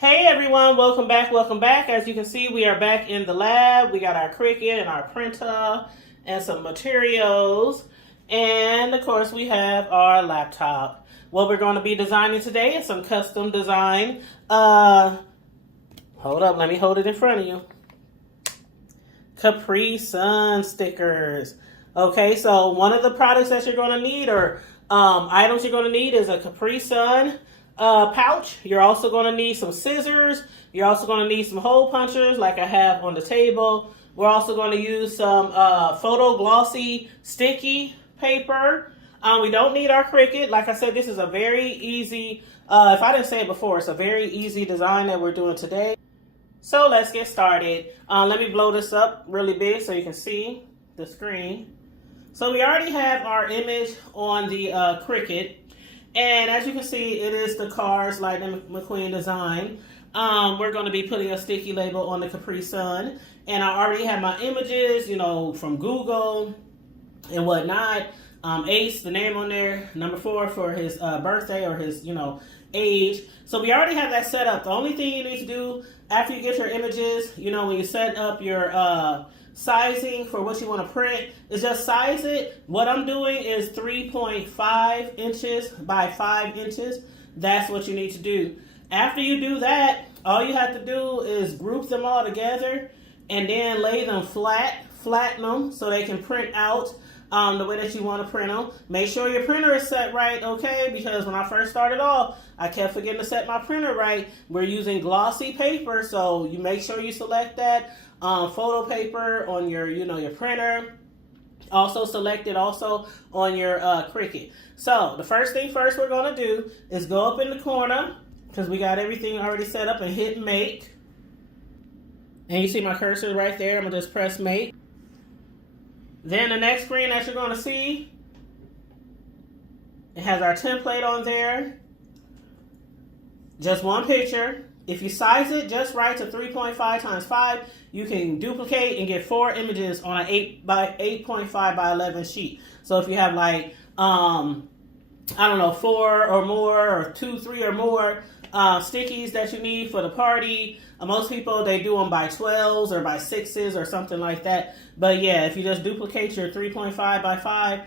Hey everyone, welcome back, welcome back. As you can see, we are back in the lab. We got our Cricut and our printer and some materials. And of course, we have our laptop. What we're going to be designing today is some custom design. Hold up, let me hold it in front of you. Capri Sun stickers. Okay, so one of the products that you're going to need or items you're going to need is a Capri Sun pouch. You're also going to need some scissors. You're also going to need some hole punchers like I have on the table. We're also going to use some photo glossy sticky paper. We don't need our Cricut. Like I said, this is a very easy, if I didn't say it before, it's a very easy design that we're doing today. So let's get started. Let me blow this up really big so you can see the screen. So we already have our image on the Cricut. And as you can see, it is the Cars Lightning McQueen design. We're going to be putting a sticky label on the Capri Sun. And I already have my images, from Google and whatnot. Ace, the name on there, number 4 for his birthday or his, age. So we already have that set up. The only thing you need to do after you get your images, when you set up your sizing for what you want to print, is just size it. What I'm doing is 3.5 inches by 5 inches. That's what you need to do. After you do that, all you have to do is group them all together and then lay them flatten them so they can print out the way that you want to print them. Make sure your printer is set right, okay? Because when I first started off, I kept forgetting to set my printer right. We're using glossy paper, so you make sure you select that photo paper on your, your printer. Also select it also on your Cricut. So the first thing first we're going to do is go up in the corner because we got everything already set up and hit make. And you see my cursor right there. I'm going to just press make. Then the next screen that you're going to see, it has our template on there. Just one picture. If you size it just right to 3.5 times 5, you can duplicate and get 4 images on an 8.5 by 11 sheet. So if you have 4 or more, or 2, 3 or more stickies that you need for the party. Most people, they do them by 12s or by 6s or something like that. But yeah, if you just duplicate your 3.5 by 5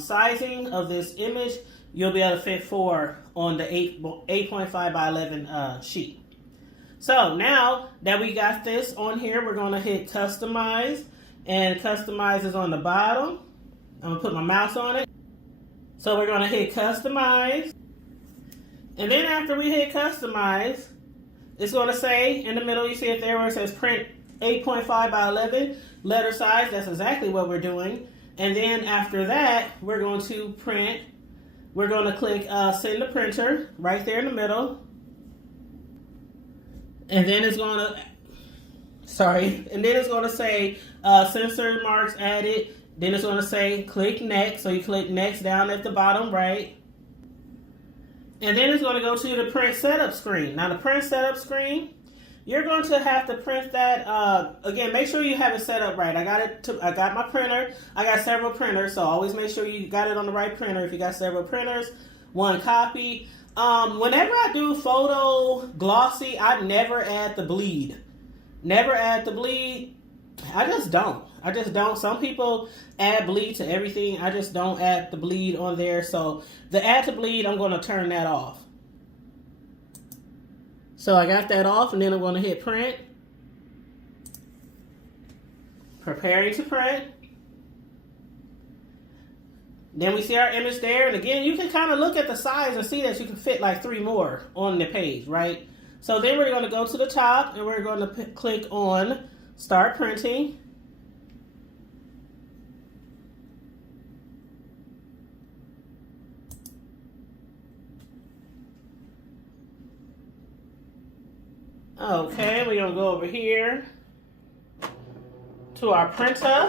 sizing of this image, you'll be able to fit 4 on the 8.5 by 11 sheet. So now that we got this on here, we're going to hit customize, and customize is on the bottom. I'm going to put my mouse on it. So we're going to hit customize. And then after we hit customize, it's going to say in the middle, you see it there where it says print 8.5 by 11 letter size. That's exactly what we're doing. And then after that, we're going to print. We're going to click send to printer right there in the middle. And then it's going to, and then it's going to say sensor marks added. Then it's going to say click next. So you click next down at the bottom right. And then it's going to go to the print setup screen. Now the print setup screen, you're going to have to print that, again, make sure you have it set up right. I got my printer. I got several printers, so always make sure you got it on the right printer. If you got several printers, one copy. Whenever I do photo glossy, I never add the bleed. Never add the bleed. I just don't. Some people add bleed to everything. I just don't add the bleed on there. So the add to bleed, I'm going to turn that off. So I got that off, and then I'm going to hit print. Preparing to print. Then we see our image there. And again, you can kind of look at the size and see that you can fit like 3 more on the page, right? So then we're going to go to the top, and we're going to click on Start Printing. Okay, we're going to go over here to our printer.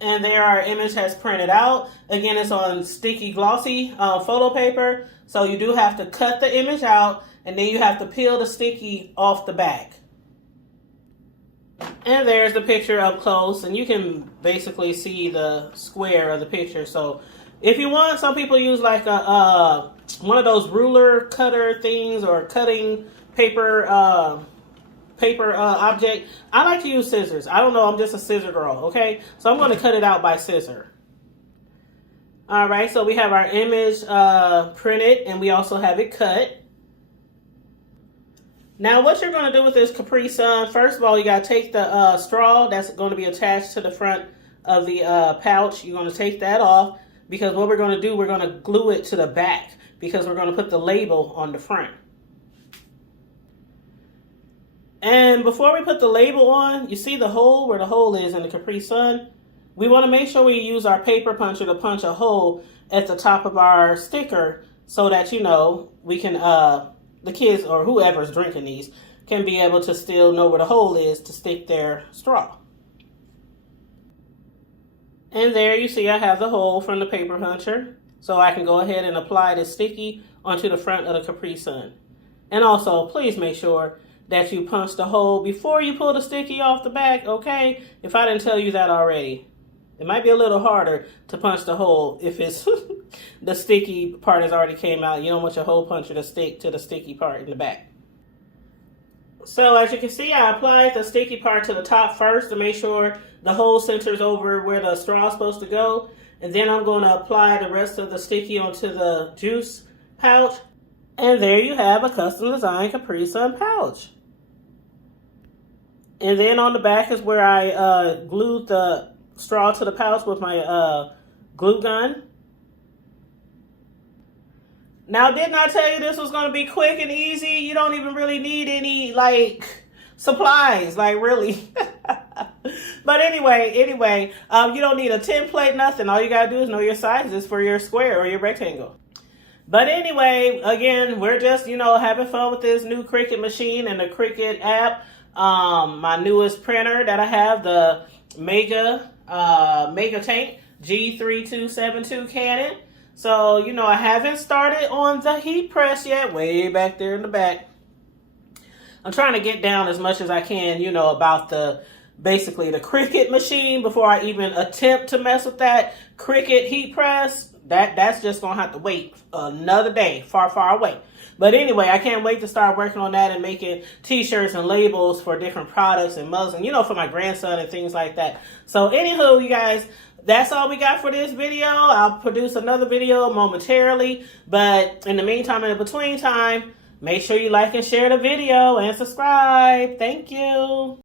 And there our image has printed out. Again, it's on sticky glossy photo paper. So you do have to cut the image out, and then you have to peel the sticky off the back. And there's the picture up close, and you can basically see the square of the picture. So if you want, some people use like a one of those ruler cutter things or cutting paper object. I like to use scissors. I don't know, I'm just a scissor girl, okay? So I'm going to cut it out by scissor. All right, so we have our image printed, and we also have it cut. Now, what you're going to do with this Capri Sun, first of all, you got to take the straw that's going to be attached to the front of the pouch. You're going to take that off, because what we're going to do, we're going to glue it to the back, because we're going to put the label on the front. And before we put the label on, you see the hole where the hole is in the Capri Sun? We want to make sure we use our paper puncher to punch a hole at the top of our sticker so that, you know, we can, the kids or whoever's drinking these can be able to still know where the hole is to stick their straw. And there you see I have the hole from the paper puncher, so I can go ahead and apply the sticky onto the front of the Capri Sun. And also, please make sure that you punch the hole before you pull the sticky off the back, okay? If I didn't tell you that already. It might be a little harder to punch the hole if it's the sticky part has already came out. You don't want your hole puncher to stick to the sticky part in the back. So as you can see, I applied the sticky part to the top first to make sure the hole centers over where the straw is supposed to go. And then I'm going to apply the rest of the sticky onto the juice pouch. And there you have a custom designed Capri Sun pouch. And then on the back is where I glued the straw to the pouch with my glue gun. Now, didn't I tell you this was going to be quick and easy? You don't even really need any, like, supplies, like, really. But anyway, you don't need a template, nothing. All you got to do is know your sizes for your square or your rectangle. But anyway, again, we're just, you know, having fun with this new Cricut machine and the Cricut app. My newest printer that I have, the Mega Tank G3272 Canon. So, you know, I haven't started on the heat press yet, way back there in the back. I'm trying to get down as much as I can, you know, about basically the Cricut machine before I even attempt to mess with that Cricut heat press. That's just gonna have to wait another day, far away. But anyway, I can't wait to start working on that and making t-shirts and labels for different products and mugs, and, you know, for my grandson and things like that. So anywho, you guys, that's all we got for this video. I'll produce another video momentarily, but in the meantime, in the between time, make sure you like and share the video and subscribe. Thank you.